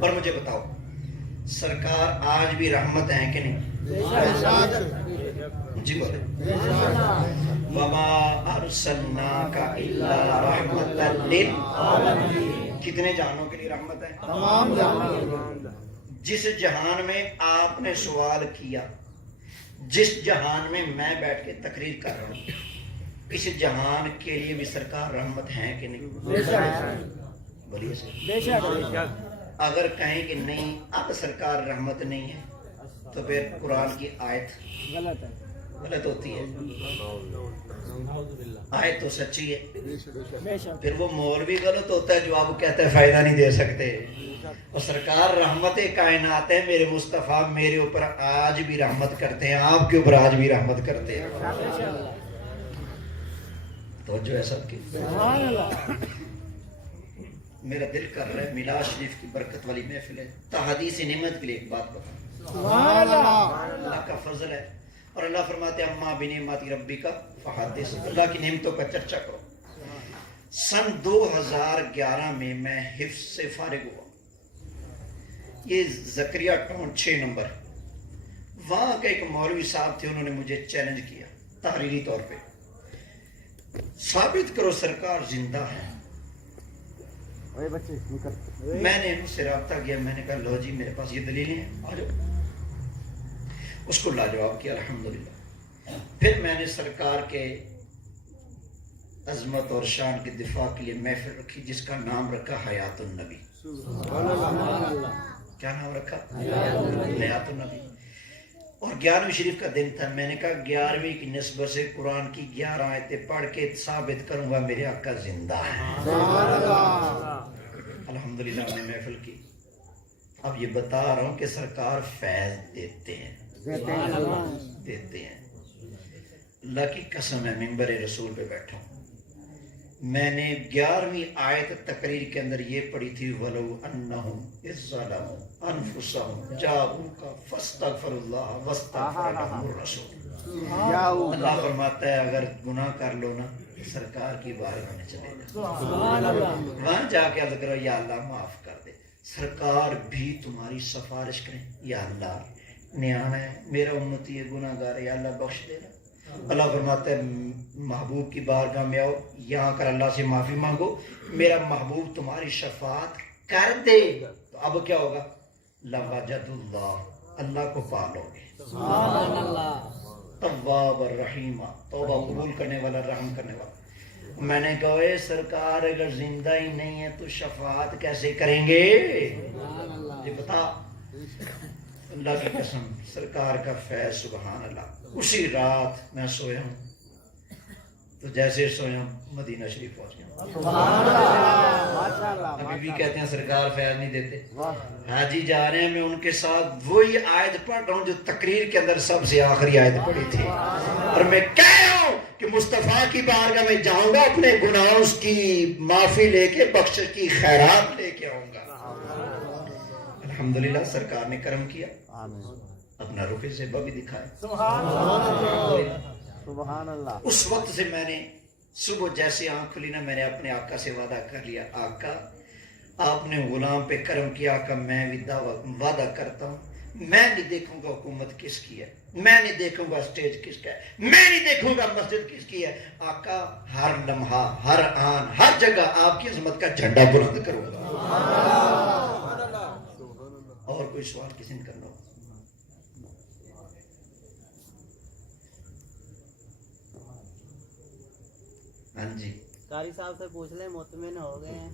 اور مجھے بتاؤ سرکار آج بھی رحمت ہیں کہ نہیں؟ جی بولے وَمَا أَرْسَلْنَاكَ إِلَّا رَحْمَةً لِلْعَالَمِينَ کتنے جہانوں کے لیے رحمت ہے؟ تمام جہان۔ جس جہان میں آپ نے سوال کیا، جس جہان میں میں بیٹھ کے تقریر کر رہا ہوں، اس جہان کے لیے بھی سرکار رحمت ہیں کہ نہیں؟ بولیے سر۔ اگر کہیں کہ نہیں اب سرکار رحمت نہیں ہے تو پھر قرآن کی آیت غلط ہوتی ہے، آیت تو سچی ہے، پھر وہ مولوی غلط ہوتا ہے جو آپ کہتا ہے فائدہ نہیں دے سکتے۔ اور سرکار رحمت کائنات ہے، میرے مصطفیٰ میرے اوپر آج بھی رحمت کرتے ہیں، آپ کے اوپر آج بھی رحمت کرتے ہیں۔ تو جو ہے سب کی میرا دل کر رہا ہے میلاد شریف کی برکت والی محفل ہے، تحدیث نعمت کے لیے ایک بات بتا، اللہ کا فضل ہے اور اللہ فرماتے ہیں اما بنعمت ربک فحدث، اللہ کی نعمتوں کا چرچا کرو۔ سن 2011 میں میں حفظ سے فارغ ہوا، یہ زکریا ٹاؤن 6 نمبر، وہاں کا ایک مولوی صاحب تھے، انہوں نے مجھے چیلنج کیا تحریری طور پہ، ثابت کرو سرکار زندہ ہے۔ میں نے ان سے رابطہ کیا، میں نے کہا لو جی میرے پاس یہ دلیلیں ہیں، آ جاؤ۔ اس کو لاجواب کیا الحمدللہ۔ پھر میں نے سرکار کے عظمت اور شان کے دفاع کے لیے محفل رکھی جس کا نام رکھا حیات النبی۔ کیا نام رکھا؟ حیات النبی۔ اور 11ویں شریف کا دن تھا، میں نے کہا 11ویں کی نسبت سے قرآن کی 11 آیتیں پڑھ کے ثابت کروں گا میرے آقا زندہ ہے۔ الحمدللہ میں نے محفل کی۔ اب یہ بتا رہا ہوں کہ سرکار فیض دیتے ہیں، دیتے ہیں۔ اللہ کی قسم ہے ممبر رسول پہ بیٹھا ہوں، میں نے 11ویں آیت تقریر کے اندر یہ پڑھی تھی وَلَوْ أَنَّهُمْ إِذْ ظَلَمُوا أَنفُسَهُمْ جَاءُوكَ فَاسْتَغْفَرُوا اللَّهَ وَاسْتَغْفَرَ لَهُمُ الرَّسُولُ۔ اللہ فرماتا ہے اگر گناہ کر لو نا سرکار کی بارگاہ میں چلے جاؤ، وہاں جا کے عرض کرو یا اللہ معاف کر دے، سرکار بھی تمہاری سفارش کریں، یا اللہ نیانا ہے میرا امتی ہے گناہ گار ہے، یا اللہ بخش دینا۔ اللہ فرماتا ہے محبوب کی بارگاہ میں آؤ، یہاں کر اللہ سے معافی مانگو، میرا محبوب تمہاری شفاعت کر دے، تو اب کیا ہوگا؟ لَوَجَدُ اللَّهُ، اللہ کو پالو گے، تواب الرحیم، توبہ قبول کرنے والا، رحم کرنے والا۔ میں نے کہا اے سرکار اگر زندہ ہی نہیں ہے تو شفاعت کیسے کریں گے؟ یہ بتا۔ اللہ کی قسم سرکار کا فیض، سبحان اللہ۔ اسی رات میں سویا ہوں تو جیسے سویا مدینہ شریف پہنچ گیا۔ ابھی بھی کہتے ہیں سرکار فیض نہیں دیتے، حاجی جا رہے ہیں، میں ان کے ساتھ وہی آیت پڑھ رہا ہوں جو تقریر کے اندر سب سے آخری آیت پڑھی تھی، اور میں کہہ رہا ہوں کہ مصطفیٰ کی بارگاہ میں جاؤں گا، اپنے گناہوں کی معافی لے کے، بخشش کی خیرات لے کے آؤں گا۔ الحمدللہ سرکار نے کرم کیا، اپنا رخ زیبا بھی دکھائے، سبحان اللہ۔ اس وقت سے میں نے صبح جیسے آنکھ کھلی نا، میں نے اپنے آقا سے وعدہ کر لیا، آقا آپ نے غلام پہ کرم کیا، آقا میں بھی وعدہ کرتا ہوں میں نہیں دیکھوں گا حکومت کس کی ہے، میں نہیں دیکھوں گا اسٹیج کس کا ہے، میں نہیں دیکھوں گا مسجد کس کی ہے، آقا ہر لمحہ ہر آن ہر جگہ آپ کی عظمت کا جھنڈا بلند کروں گا۔ اور کوئی سوال کسی نے کرنا ہو؟ ہاں جی قاری صاحب سے پوچھ لیں، مطمئن ہو گئے ہیں؟